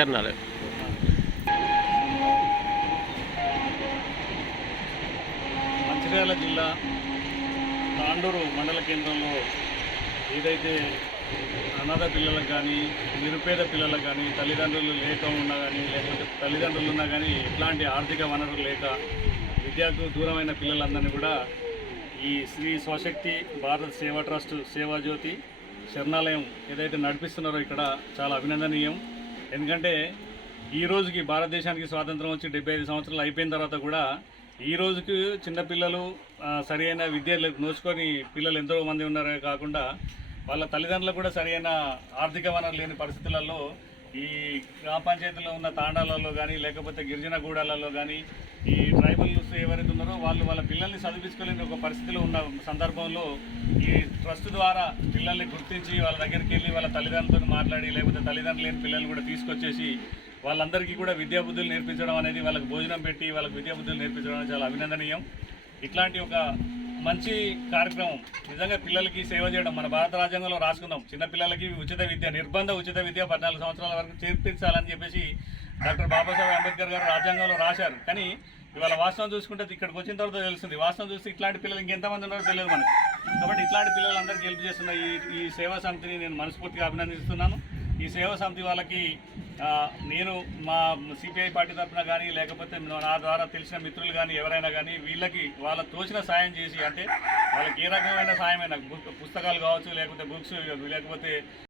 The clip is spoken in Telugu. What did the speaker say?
శరణాలు. మంచిర్యాల జిల్లా తాండూరు మండల కేంద్రంలో ఏదైతే అనాథ పిల్లలకు కానీ నిరుపేద పిల్లలకు కానీ తల్లిదండ్రులు లేక ఉన్నా కానీ లేకపోతే తల్లిదండ్రులు ఉన్నా కానీ ఎట్లాంటి ఆర్థిక వనరులు లేక విద్యకు దూరమైన పిల్లలందరినీ కూడా ఈ శ్రీ స్వశక్తి భారత్ సేవా ట్రస్ట్ సేవాజ్యోతి శరణాలయం ఏదైతే నడిపిస్తున్నారో ఇక్కడ చాలా అభినందనీయం. ఎందుకంటే ఈ రోజుకి భారతదేశానికి స్వాతంత్రం వచ్చి 75 సంవత్సరాలు అయిపోయిన తర్వాత కూడా ఈ రోజుకి చిన్నపిల్లలు సరైన విద్య నోచుకొని పిల్లలు ఎంతో మంది ఉన్నారే కాకుండా వాళ్ళ తల్లిదండ్రులకు కూడా సరైన ఆర్థిక వనరు లేని పరిస్థితులలో ఈ గ్రామ పంచాయతీలో ఉన్న తాండాలలో కానీ లేకపోతే గిరిజన గూడాలలో కానీ ఈ ట్రైబల్స్ ఎవరైతే ఉన్నారో వాళ్ళు వాళ్ళ పిల్లల్ని చదివించుకోలేని ఒక పరిస్థితిలో ఉన్న సందర్భంలో ఈ ట్రస్ట్ ద్వారా పిల్లల్ని గుర్తించి వాళ్ళ దగ్గరికి వెళ్ళి వాళ్ళ తల్లిదండ్రులతో మాట్లాడి లేకపోతే తల్లిదండ్రులు లేని పిల్లల్ని కూడా తీసుకొచ్చేసి వాళ్ళందరికీ కూడా విద్యాబుద్ధులు నేర్పించడం అనేది, వాళ్ళకి భోజనం పెట్టి వాళ్ళకి విద్యాబుద్ధులు నేర్పించడం అనేది చాలా అభినందనీయం. ఇట్లాంటి ఒక మంచి కార్యక్రమం నిజంగా పిల్లలకి సేవ చేయడం మన భారత రాజ్యాంగంలో రాసుకుందాం. చిన్నపిల్లలకి ఉచిత విద్య, నిర్బంధ ఉచిత విద్య 14 సంవత్సరాల వరకు చేర్పించాలని చెప్పేసి డాక్టర్ బాబాసాహెబ్ అంబేద్కర్ గారు రాజ్యాంగంలో రాశారు. కానీ ఇవాళ వాస్తవం చూసుకుంటే ఇక్కడికి వచ్చిన తర్వాత తెలుస్తుంది. వాస్తవం చూస్తే ఇట్లాంటి పిల్లలు ఇంకెంతమంది ఉన్నారో తెలియదు మనకి. కాబట్టి ఇట్లాంటి పిల్లలందరికీ హెల్ప్ చేస్తున్న ఈ సేవా సమితిని నేను మనస్ఫూర్తిగా అభినందిస్తున్నాను. ఈ సేవా సమితి వాళ్ళకి నేను మా సిపిఐ పార్టీ తరఫున కానీ లేకపోతే నా ద్వారా తెలిసిన మిత్రులు కానీ ఎవరైనా కానీ వీళ్ళకి వాళ్ళ తోచిన సాయం చేసి, అంటే వాళ్ళకి ఏ రకమైన సాయమైనా పుస్తకాలు కావచ్చు లేకపోతే బుక్స్ లేకపోతే